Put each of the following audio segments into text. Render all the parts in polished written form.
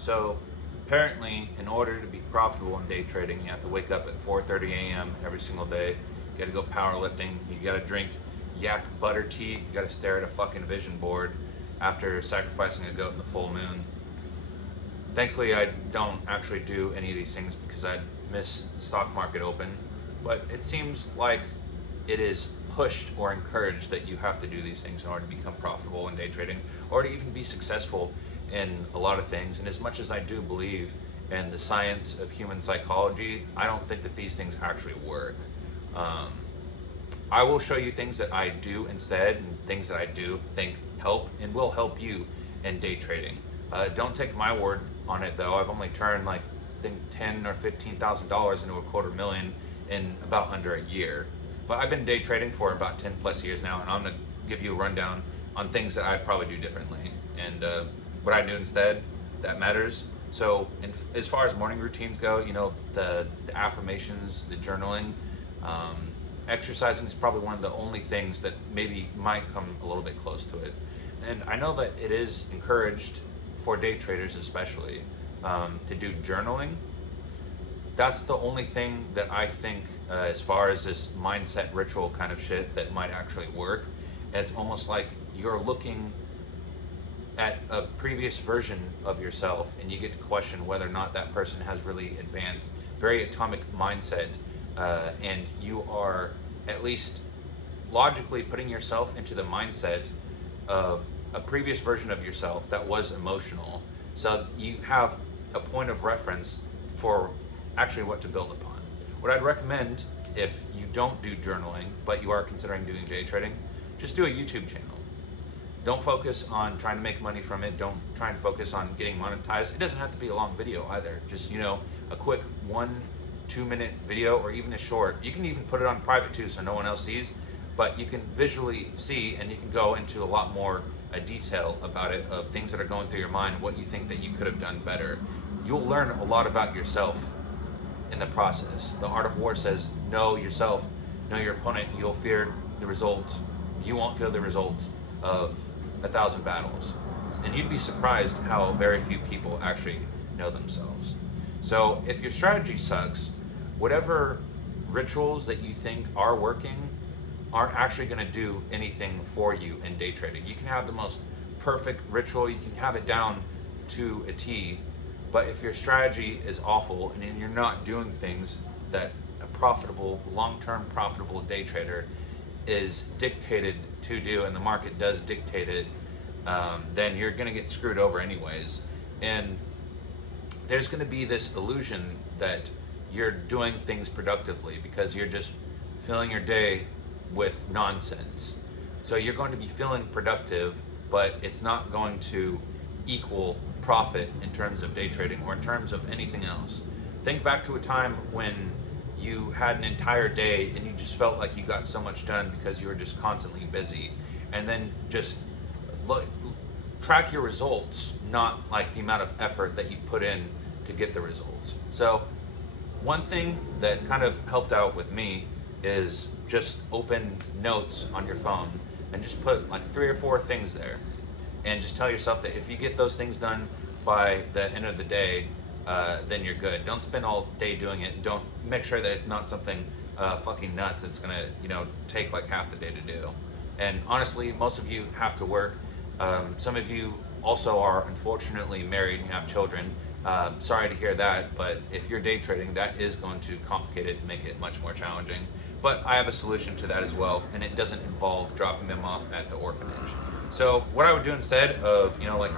So apparently, in order to be profitable in day trading, you have to wake up at 4:30 a.m. every single day. You got to go powerlifting. You got to drink yak butter tea. You got to stare at a fucking vision board after sacrificing a goat in the full moon. Thankfully, I don't actually do any of these things because I miss stock market open. But it seems like it is pushed or encouraged that you have to do these things in order to become profitable in day trading or to even be successful in a lot of things. And as much as I do believe in the science of human psychology, I don't think that these things actually work. Um, I will show you things that I do instead and things that I do think help and will help you in day trading. Don't take my word on it though. I've only turned like I think $10,000 or $15,000 into $250,000 in about under a year. But I've been day trading for about 10 plus years now, and I'm gonna give you a rundown on things that I'd probably do differently and what I do instead that matters. So, as far as morning routines go, you know, the affirmations, the journaling, um, exercising is probably one of the only things that maybe might come a little bit close to it. And I know that it is encouraged for day traders, especially, to do journaling. That's the only thing that I think, as far as this mindset ritual kind of shit, that might actually work. And it's almost like you're looking at a previous version of yourself and you get to question whether or not that person has really advanced, very atomic mindset, and you are at least logically putting yourself into the mindset of a previous version of yourself that was emotional. So you have a point of reference for actually what to build upon. What I'd recommend, if you don't do journaling but you are considering doing day trading, just do a YouTube channel. Don't focus on trying to make money from it. Don't try and focus on getting monetized. It doesn't have to be a long video either. Just, you know, a quick 1-2 minute video, or even a short. You can even put it on private too so no one else sees, but you can visually see and you can go into a lot more detail about it, of things that are going through your mind, what you think that you could have done better. You'll learn a lot about yourself in the process. The art of war says, know yourself, know your opponent. You'll fear the result. You won't feel the result of 1,000 battles. And you'd be surprised how very few people actually know themselves. So if your strategy sucks, whatever rituals that you think are working aren't actually going to do anything for you in day trading. You can have the most perfect ritual, you can have it down to a T, but if your strategy is awful and you're not doing things that a profitable, long-term profitable day trader is dictated to do, and the market does dictate it, then you're going to get screwed over anyways. And there's going to be this illusion that you're doing things productively because you're just filling your day with nonsense. So you're going to be feeling productive, but it's not going to equal profit in terms of day trading or in terms of anything else. Think back to a time when you had an entire day and you just felt like you got so much done because you were just constantly busy. And then just look, track your results, not like the amount of effort that you put in to get the results. So one thing that kind of helped out with me is just open notes on your phone and just put like 3 or 4 things there, and just tell yourself that if you get those things done by the end of the day, then you're good. Don't spend all day doing it. Don't make sure that it's not something fucking nuts that's gonna, you know, take like half the day to do. And honestly, most of you have to work. Some of you also are unfortunately married and you have children. Sorry to hear that, but if you're day trading, that is going to complicate it and make it much more challenging. But I have a solution to that as well, and it doesn't involve dropping them off at the orphanage. So what I would do instead of, you know, like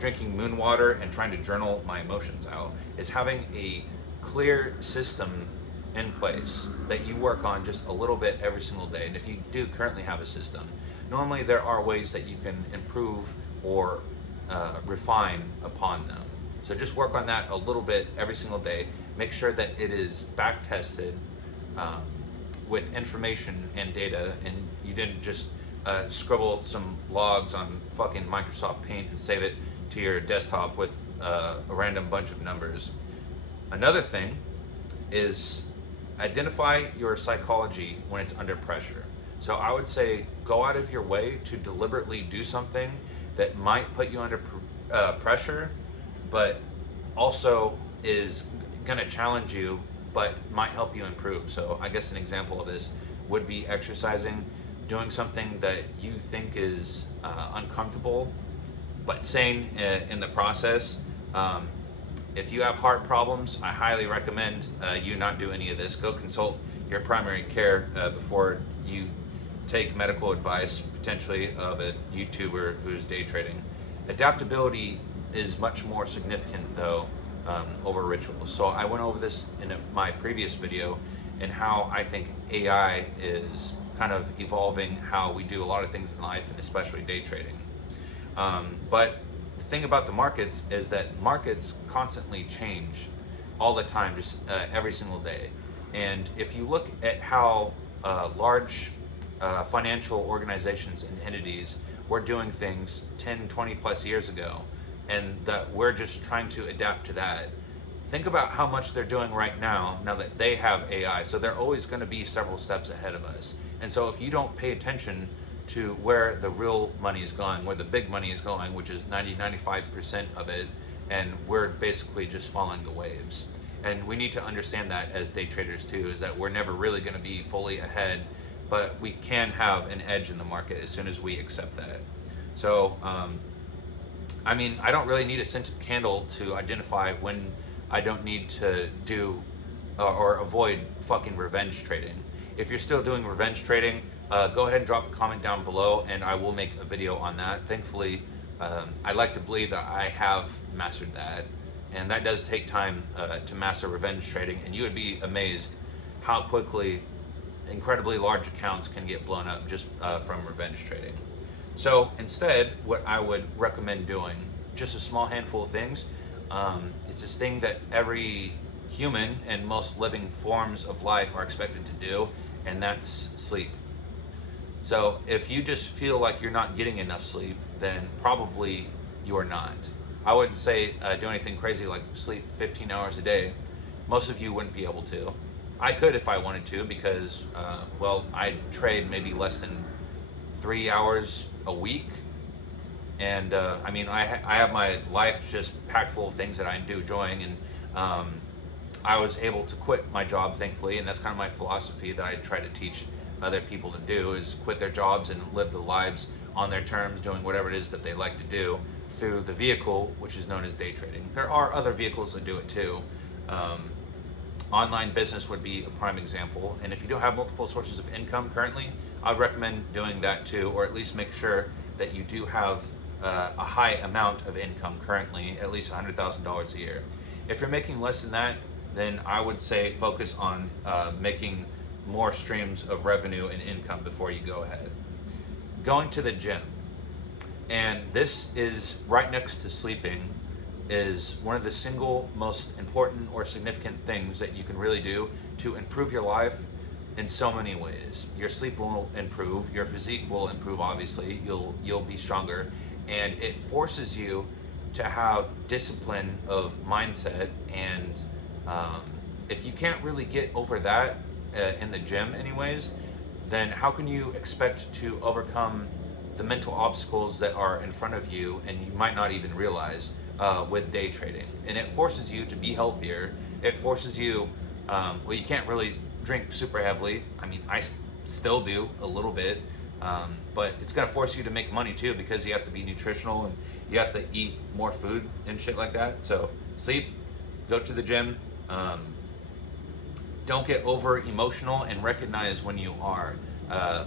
drinking moon water and trying to journal my emotions out, is having a clear system in place that you work on just a little bit every single day. And if you do currently have a system, normally there are ways that you can improve or refine upon them. So just work on that a little bit every single day. Make sure that it is back tested with information and data, and you didn't just scribble some logs on fucking Microsoft Paint and save it to your desktop with a random bunch of numbers. Another thing is identify your psychology when it's under pressure. So I would say go out of your way to deliberately do something that might put you under pressure, but also is going to challenge you, but might help you improve. So I guess an example of this would be exercising, doing something that you think is uncomfortable, but sane in the process. If you have heart problems, I highly recommend you not do any of this. Go consult your primary care before you take medical advice, potentially of a YouTuber who's day trading. Adaptability is much more significant though over rituals. So I went over this in my previous video and how I think AI is kind of evolving how we do a lot of things in life, and especially day trading. But the thing about the markets is that markets constantly change all the time, just every single day. And if you look at how large financial organizations and entities were doing things 10, 20 plus years ago, and that we're just trying to adapt to that, think about how much they're doing right now that they have AI. So they're always going to be several steps ahead of us. And so if you don't pay attention to where the real money is going, where the big money is going, which is 95% of it, and we're basically just following the waves. And we need to understand that as day traders too, is that we're never really going to be fully ahead, but we can have an edge in the market as soon as we accept that. So, I mean, I don't really need a scented candle to identify when I don't need to do or avoid fucking revenge trading. If you're still doing revenge trading, go ahead and drop a comment down below and I will make a video on that. Thankfully, I like to believe that I have mastered that, and that does take time to master revenge trading, and you would be amazed how quickly incredibly large accounts can get blown up just from revenge trading. So instead, what I would recommend doing, just a small handful of things, it's this thing that every human and most living forms of life are expected to do, and that's sleep. So if you just feel like you're not getting enough sleep, then probably you're not. I wouldn't say do anything crazy like sleep 15 hours a day. Most of you wouldn't be able to. I could if I wanted to, because, well, I trade maybe less than 3 hours a week. And I mean, I have my life just packed full of things that I do enjoying, and I was able to quit my job, thankfully, and that's kind of my philosophy that I try to teach other people to do, is quit their jobs and live their lives on their terms, doing whatever it is that they like to do through the vehicle, which is known as day trading. There are other vehicles that do it too. Online business would be a prime example, and if you don't have multiple sources of income currently, I would recommend doing that too, or at least make sure that you do have a high amount of income currently, at least $100,000 a year. If you're making less than that, then I would say focus on making more streams of revenue and income before you go ahead. Going to the gym, and this is right next to sleeping, is one of the single most important or significant things that you can really do to improve your life in so many ways. Your sleep will improve, your physique will improve, obviously, you'll be stronger, and it forces you to have discipline of mindset. And if you can't really get over that in the gym anyways, then how can you expect to overcome the mental obstacles that are in front of you and you might not even realize with day trading? And it forces you to be healthier. It forces you, well, you can't really drink super heavily. I mean, I still do a little bit, but it's gonna force you to make money too, because you have to be nutritional and you have to eat more food and shit like that. So sleep, go to the gym, don't get over emotional, and recognize when you are.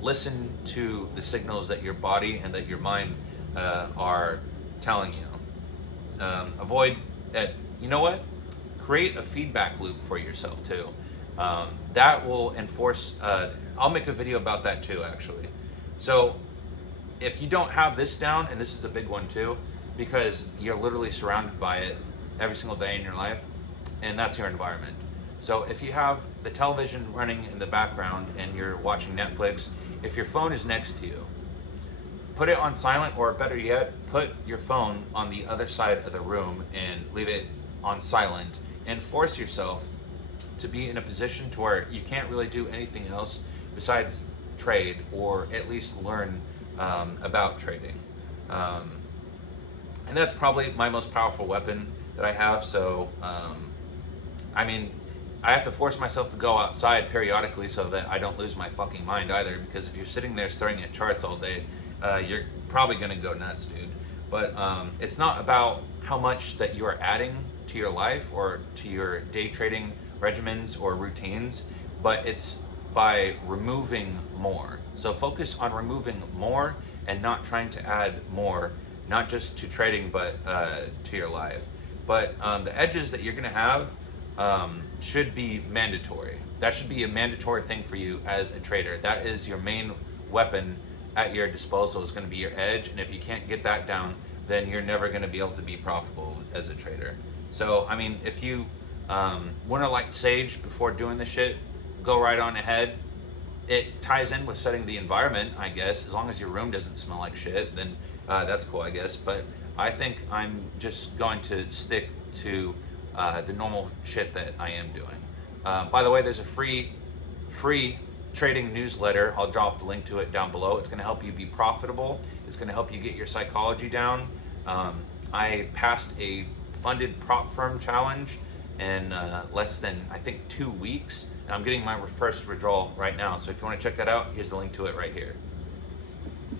Listen to the signals that your body and that your mind are telling you. Avoid that. You know what? Create a feedback loop for yourself too. That will enforce, I'll make a video about that too, actually. So if you don't have this down, and this is a big one too, because you're literally surrounded by it every single day in your life, and that's your environment. So if you have the television running in the background and you're watching Netflix, if your phone is next to you, put it on silent, or better yet, put your phone on the other side of the room and leave it on silent, and force yourself to be in a position to where you can't really do anything else besides trade, or at least learn about trading. And that's probably my most powerful weapon that I have. So I mean, I have to force myself to go outside periodically so that I don't lose my fucking mind either. Because if you're sitting there staring at charts all day, you're probably gonna go nuts, dude. But it's not about how much that you are adding to your life or to your day trading regimens or routines, but it's by removing more. So focus on removing more and not trying to add more, not just to trading, but to your life. But the edges that you're gonna have should be mandatory. That should be a mandatory thing for you as a trader. That is your main weapon at your disposal, is going to be your edge. And if you can't get that down, then you're never going to be able to be profitable as a trader. So, I mean, if you want to light sage before doing the shit, go right on ahead. It ties in with setting the environment, I guess. As long as your room doesn't smell like shit, then that's cool, I guess. But I think I'm just going to stick to the normal shit that I am doing. By the way, there's a free trading newsletter. I'll drop the link to it down below. It's going to help you be profitable. It's going to help you get your psychology down. I passed a funded prop firm challenge in less than, I think, 2 weeks. And I'm getting my first withdrawal right now. So if you want to check that out, here's the link to it right here.